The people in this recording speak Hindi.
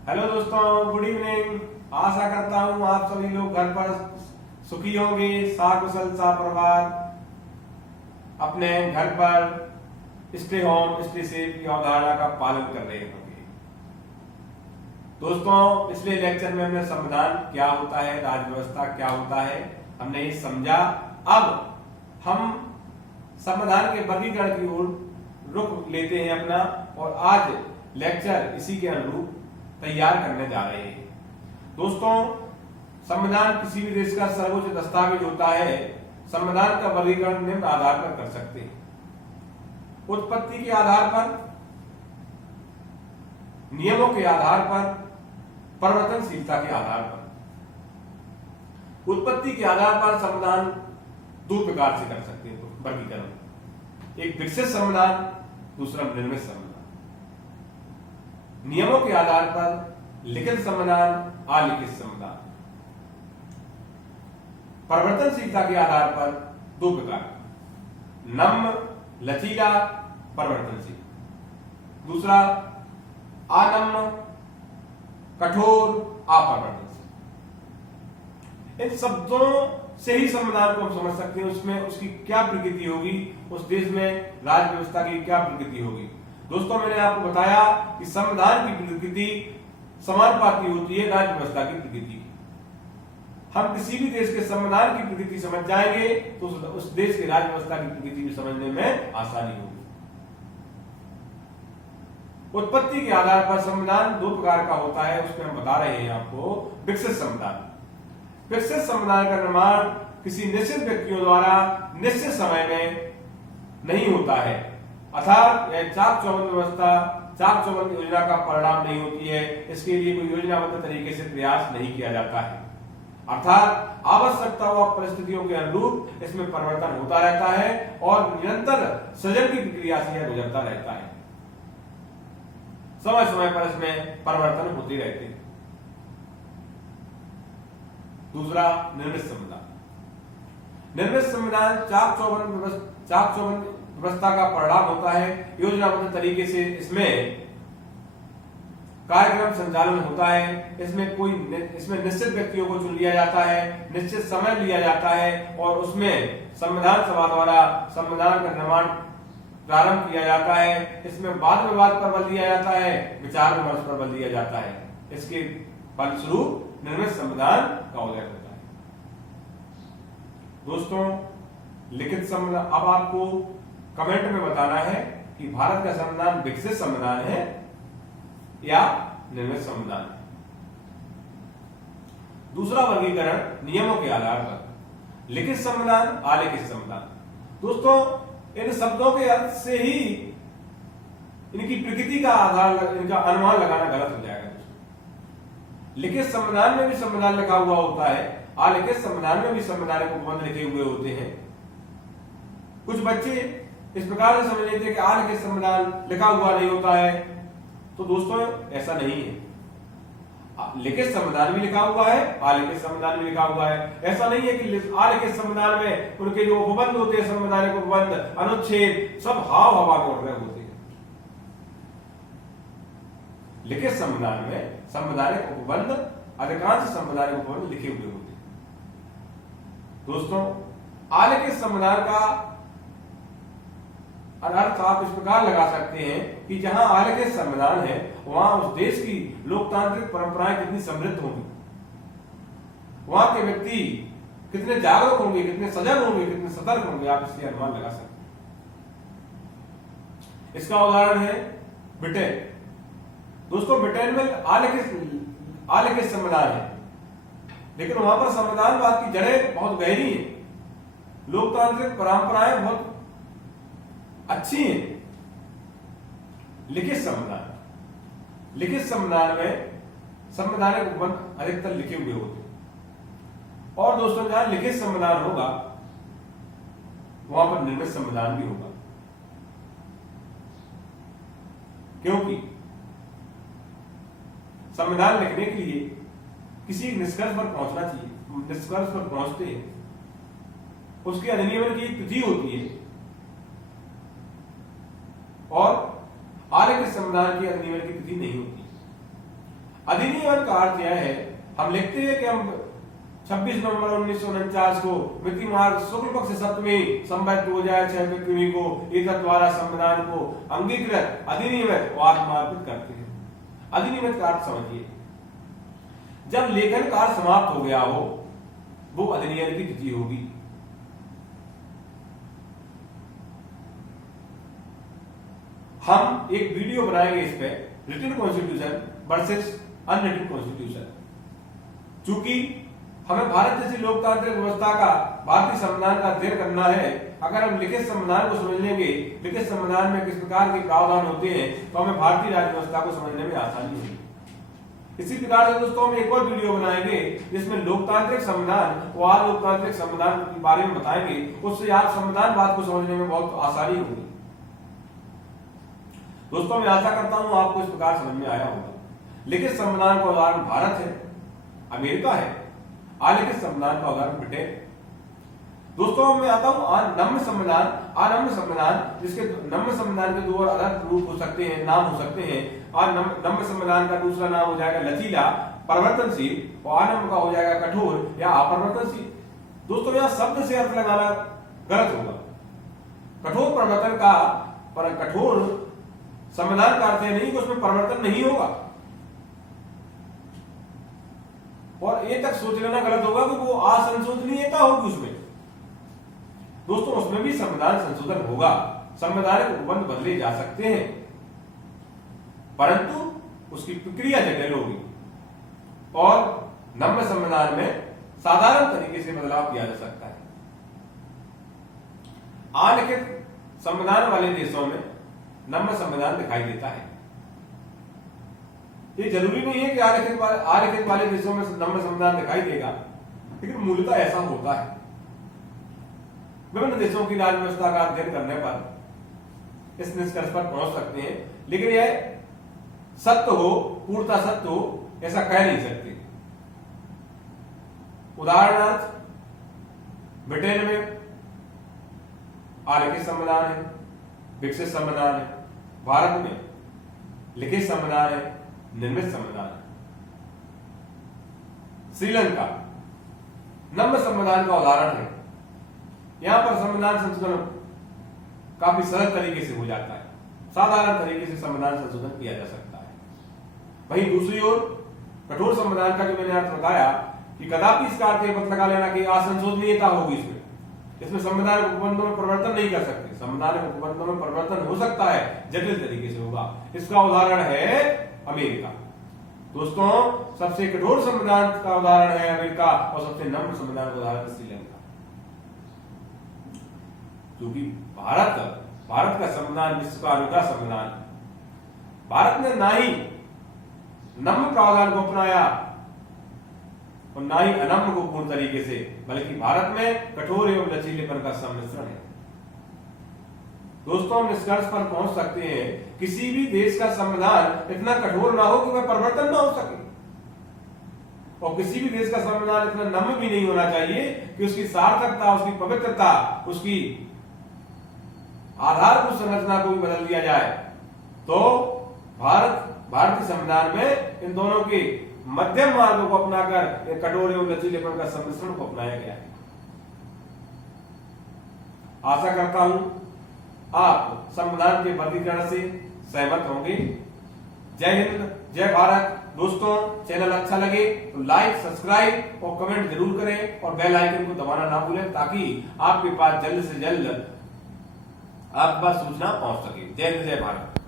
हेलो दोस्तों, गुड इवनिंग। आशा करता हूँ आप सभी लोग घर पर सुखी होंगे, साकुशल सापरिवार अपने घर पर स्टे होम स्टे सेफ की अवधारणा का पालन कर रहे होंगे। दोस्तों, पिछले लेक्चर में हमने संविधान क्या होता है, राज्य व्यवस्था क्या होता है, हमने ये समझा। अब हम संविधान के वर्गीकरण की ओर रुख लेते हैं अपना, और आज लेक्चर इसी के अनुरूप तैयार करने जा रहे हैं। दोस्तों, संविधान किसी भी देश का सर्वोच्च दस्तावेज होता है। संविधान का वर्गीकरण निम्न आधार पर कर सकते हैं: उत्पत्ति के आधार पर, नियमों के आधार पर, परिवर्तनशीलता के आधार पर। उत्पत्ति के आधार पर संविधान दो प्रकार से कर सकते हैं वर्गीकरण: एक विकसित संविधान, दूसरा निर्मित संविधान। नियमों के आधार पर लिखित संविधान, अलिखित संविधान। परिवर्तनशीलता के आधार पर दो प्रकार: नम्य लचीला परिवर्तनशील, दूसरा अनम्य कठोर अपरिवर्तनशील। इन शब्दों से ही संविधान को हम समझ सकते हैं, उसमें उसकी क्या प्रकृति होगी, उस देश में राज्य व्यवस्था की क्या प्रकृति होगी। दोस्तों, मैंने आपको बताया कि संविधान की प्रकृति समानुपाती होती है राज्य व्यवस्था की प्रकृति। हम किसी भी देश के संविधान की प्रकृति समझ जाएंगे तो उस देश के राज्य व्यवस्था की प्रकृति भी समझने में आसानी होगी। उत्पत्ति के आधार पर संविधान दो प्रकार का होता है, उसमें हम बता रहे हैं आपको। विकसित संविधान: विकसित संविधान का निर्माण किसी निश्चित व्यक्तियों द्वारा निश्चित समय में नहीं होता है, अर्थात यह चाक चौबंद व्यवस्था, चाक चौबंद योजना का परिणाम नहीं होती है। इसके लिए कोई योजनाबद्ध तरीके से प्रयास नहीं किया जाता है, अर्थात आवश्यकता व परिस्थितियों के अनुरूप इसमें परिवर्तन होता रहता है और निरंतर सृजन की प्रक्रिया से यह गुजरता रहता है। समय समय पर इसमें परिवर्तन होते रहते हैं। दूसरा, निर्मित संविधान। निर्मित संविधान चाक चौबंद व्यवस्था का परिणाम होता है। योजनाबद्ध तरीके से इसमें कार्यक्रम संचालन होता है। इसमें निश्चित व्यक्तियों को चुन लिया जाता है, निश्चित समय लिया जाता है और उसमें संविधान सभा द्वारा संविधान का निर्माण प्रारंभ किया जाता है। इसमें वाद विवाद पर बल दिया जाता है, विचार विमर्श पर बल दिया जाता है। इसके फलस्वरूप निर्मित संविधान का उदय होता है। दोस्तों, लिखित संविधान, अब आपको कमेंट में बताना है कि भारत का संविधान विकसित संविधान है या निर्मित संविधान है। दूसरा वर्गीकरण नियमों के आधार पर: लिखित संविधान, अलिखित संविधान। दोस्तों, इन शब्दों के अर्थ से ही इनकी प्रकृति का आधार, इनका अनुमान लगाना गलत हो जाएगा। लिखित संविधान में भी संविधान लिखा हुआ होता है, अलिखित संविधान में भी संवैधानिक उपबंध लिखे हुए होते हैं। कुछ बच्चे इस प्रकार से समझ लेते हैं कि अलिखित संविधान लिखा हुआ नहीं होता है, तो दोस्तों ऐसा नहीं है। लिखित संविधान भी लिखा हुआ है, अलिखित संविधान भी लिखा हुआ है। ऐसा नहीं है कि अलिखित संविधान में उनके जो उपबंध होते हैं, संवैधानिक उपबंध, अनुच्छेद, सब हाव हवा में उड़ रहे होते हैं। लिखित संविधान में संवैधानिक उपबंध, अधिकांश संवैधानिक उपबंध लिखे हुए होते हैं। दोस्तों, अलिखित संविधान का अर्थ आप इस प्रकार लगा सकते हैं कि जहां अलिखित संविधान है वहां उस देश की लोकतांत्रिक परंपराएं कितनी समृद्ध होंगी, वहां के व्यक्ति कितने जागरूक होंगे, कितने सजग होंगे, कितने सतर्क होंगे, आप इससे अनुमान लगा सकते हैं। इसका उदाहरण है ब्रिटेन। दोस्तों, ब्रिटेन में अलिखित संविधान है, लेकिन वहां पर संविधानवाद की जड़ें बहुत गहरी हैं, लोकतांत्रिक परंपराएं बहुत अच्छी हैं। लिखित संविधान में संवैधानिक उपबंध अधिकतर लिखे हुए होते हैं। और दोस्तों, जहां लिखित संविधान होगा वहां पर निर्मित संविधान भी होगा, क्योंकि संविधान लिखने के लिए किसी निष्कर्ष पर पहुंचना चाहिए। निष्कर्ष पर पहुंचते हैं, उसके अधिनियमन की तिथि होती है और आर्य के संविधान की अधिनियमन की तिथि नहीं होती। अधिनियमन का अर्थ यह है, हम लिखते हैं कि हम 26 नवंबर 1949 को मिति मार्ग शुक्ल पक्ष सप्तमी संवत 2006 को एकत्र द्वारा संविधान को अंगीकृत अधिनियमित और समर्पित करते हैं। अधिनियमित का अर्थ समझिए, जब लेखन कार्य समाप्त हो गया हो वो अधिनियम की तिथि होगी। हम एक वीडियो बनाएंगे इस पे, written constitution versus unwritten constitution. चूंकि हमें भारत जैसी लोकतांत्रिक व्यवस्था का, भारतीय संविधान का अध्ययन करना है, अगर हम लिखित संविधान को समझ लेंगे, लिखित संविधान में किस प्रकार के प्रावधान होते हैं, तो हमें भारतीय राज्य व्यवस्था को समझने में आसानी होगी। इसी प्रकार से दोस्तों हम एक और वीडियो बनाएंगे जिसमें लोकतांत्रिक संविधान और लोकतांत्रिक संविधान के बारे में बताएंगे, उससे आप संविधानवाद को समझने में बहुत आसानी होगी। दोस्तों मैं आशा करता हूं आपको इस प्रकार समझ में आया होगा। लिखित संविधान का उदाहरण भारत है, अमेरिका है, अलिखित संविधान का उदाहरण ब्रिटेन। दोस्तों मैं आता हूं नम्य संविधान, अनम्य संविधान, जिसके नम्य संविधान के दो अलग रूप हो सकते हैं, नाम हो सकते हैं। और नम्य संविधान का दूसरा नाम हो जाएगा लचीला, परिवर्तनशील, और अनम्य का हो जाएगा कठोर या अपरिवर्तनशील। दोस्तों यहां शब्द से अर्थ लगाना गलत होगा। कठोर परिवर्तन का, पर कठोर संविधान का अर्थ नहीं कि उसमें परिवर्तन नहीं होगा, और ये तक सोच लेना गलत होगा कि वो असंशोधनीयता होगी उसमें। दोस्तों उसमें भी संविधान संशोधन होगा, संवैधानिक उपबंध बदले जा सकते हैं, परंतु उसकी प्रक्रिया जटिल होगी। और नम्य संविधान में साधारण तरीके से बदलाव किया जा सकता है। अलिखित संविधान वाले देशों में नम्य संविधान दिखाई देता है। ये जरूरी नहीं है कि आलिखित वाले देशों में नम्य संविधान दिखाई देगा, लेकिन मूलतः ऐसा होता है। विभिन्न देशों की राज्य व्यवस्था का अध्ययन करने पर इस निष्कर्ष पर पहुंच सकते हैं, लेकिन यह सत्य हो, पूर्णतः सत्य हो, ऐसा कह नहीं सकते। उदाहरणार्थ ब्रिटेन में आलिखित संविधान है, विकसित संविधान है। भारत में लिखित संविधान है, निर्मित संविधान है। श्रीलंका नम्य संविधान का उदाहरण है। यहां पर संविधान संशोधन काफी सरल तरीके से हो जाता है, साधारण तरीके से संविधान संशोधन किया जा सकता है। वहीं दूसरी ओर कठोर संविधान का जो मैंने अर्थ बताया कि कदापि इसका अर्थ मत लगा लेना कि असंशोधनीयता होगी इसमें संविधान उपबंधों में परिवर्तन नहीं कर सकते। संविधान उपबंधों में परिवर्तन हो सकता है, जटिल तरीके से होगा। इसका उदाहरण है अमेरिका। दोस्तों सबसे कठोर संविधान का उदाहरण है अमेरिका, और सबसे नम्र संविधान का उदाहरण श्रीलंका। क्योंकि भारत का संविधान विश्व का अनूठा संविधान। भारत ने ना ही नम्र प्रावधान को अपनाया और ना ही अनम्र को पूर्ण तरीके से, बल्कि भारत में कठोर एवं लचीलेपन का सम्मिश्रण है। दोस्तों हम निष्कर्ष पर पहुंच सकते हैं, किसी भी देश का संविधान इतना कठोर ना हो कि वह परिवर्तन ना हो सके, और किसी भी देश का संविधान इतना नम्र भी नहीं होना चाहिए कि उसकी सार्थकता, उसकी पवित्रता, उसकी आधारभूत संरचना को भी बदल दिया जाए। तो भारतीय संविधान में इन दोनों के मध्यम मार्गों को अपनाकर एक कठोर एवं लचीलेपन का सम्मिश्रण को अपनाया गया है। आशा करता हूं आप संविधान के वर्गीकरण से सहमत होंगे। जय हिंद, जय भारत। दोस्तों चैनल अच्छा लगे तो लाइक, सब्सक्राइब और कमेंट जरूर करें, और बेल आइकन को दबाना ना भूलें, ताकि आपके पास जल्द से जल्द आपके पास सूचना पहुंच सके। जय हिंद, जय भारत।